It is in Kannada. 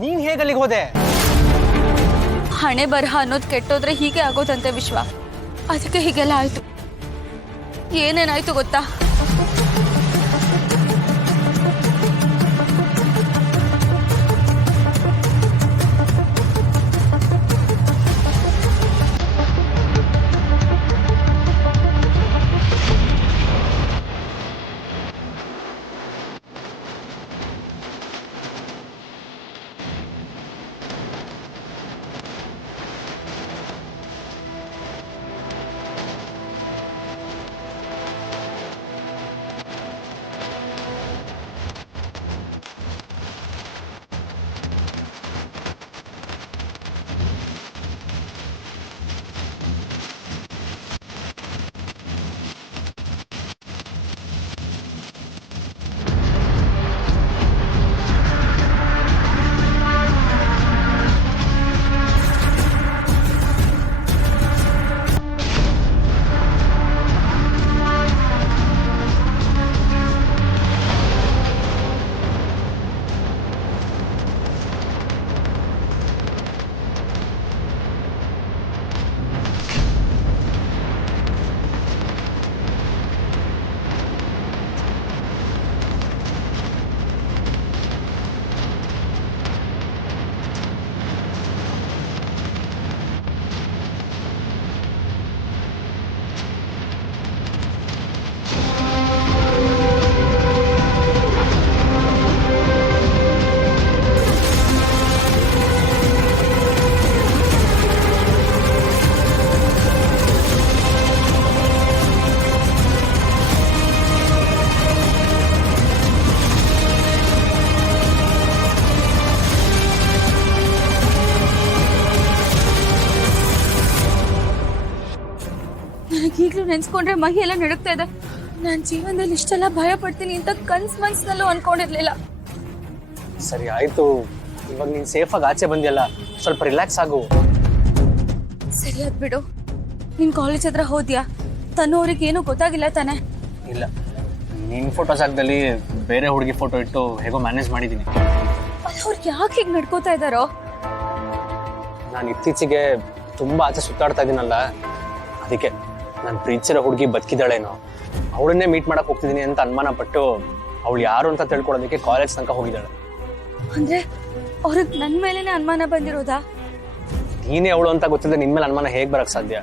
ನೀನ್ ಹೇಗಲ್ಲಿಗೆ ಹೋದೆ? ಹಣೆ ಬರಹ ಅನ್ನೋದು ಕೆಟ್ಟೋದ್ರೆ ಹೀಗೆ ಆಗೋದಂತೆ ವಿಶ್ವ. ಅದಕ್ಕೆ ಹೀಗೆಲ್ಲ ಆಯ್ತು. ಏನೇನಾಯ್ತು ಗೊತ್ತಾ? ಈಗಲೂ ನೆನ್ಸ್ಕೊಂಡ್ರೆ ಮೈ ಎಲ್ಲ ನಡುಕ್ತಾ ಇದೆ. ನಾನ್ ಜೀವನದಲ್ಲಿ ಇಷ್ಟೆಲ್ಲ ಭಯ ಪಡ್ತೀನಿ ಅಂತ ಮನ್ಸಿನಲ್ಲೂ ಅನ್ಕೊಂಡಿರ್ಲಿಲ್ಲ. ಸರಿ ಆಯ್ತು, ಇವಾಗ ನೀನ್ ಸೇಫ್ ಆಗಿ ಆಚೆ ಬಂದಿಯಲ್ಲ, ಸ್ವಲ್ಪ ರಿಲ್ಯಾಕ್ಸ್ ಆಗು. ಸರಿ ಅದ್ ಬಿಡು. ನಿನ್ ಕಾಲೇಜ್ ಹತ್ರ ಹೋದ್ಯಾ? ತನ್ನೋರಿಗೆ ಏನು ಗೊತ್ತಾಗಿಲ್ಲ ತಾನೆ? ಇಲ್ಲ, ನಿನ್ ಫೋಟೋ ಜಾಗದಲ್ಲಿ ಬೇರೆ ಹುಡುಗಿ ಫೋಟೋ ಇಟ್ಟು ಹೇಗೋ ಮ್ಯಾನೇಜ್ ಮಾಡಿದೀನಿ. ಅವ್ರು ಯಾಕೆ ಹೀಗೆ ನಡ್ಕೋತಾ ಇದ್ದಾರೋ? ನಾನು ಇತ್ತೀಚೆಗೆ ತುಂಬಾ ಆಚೆ ಸುತ್ತಾಡ್ತಾ ಇದೀನಲ್ಲ, ಅದಕ್ಕೆ ನಾನು ಪ್ರೀತಿಸಿರೋ ಹುಡುಗಿ ಬದುಕಿದಾಳೇನೋ, ಅವಳನ್ನೇ ಮೀಟ್ ಮಾಡಕ್ ಹೋಗ್ತಿದೀನಿ ಅಂತ ಅನುಮಾನ ಪಟ್ಟು ಅವಳು ಯಾರು ಅಂತ ತಿಳ್ಕೊಳ್ಳೋದಕ್ಕೆ ಕಾಲೇಜ್ ತನಕ ಹೋಗಿದ್ದಾಳೆ. ಅಂದ್ರೆ ಅವ್ರಿಗೆ ನನ್ ಮೇಲೇನೆ ಅನುಮಾನ ಬಂದಿರೋದಾ? ನೀನೇ ಅವಳು ಅಂತ ಗೊತ್ತಿದ್ರೆ ನಿನ್ ಮೇಲೆ ಅನುಮಾನ ಹೇಗ್ ಬರಕ್ ಸಾಧ್ಯ?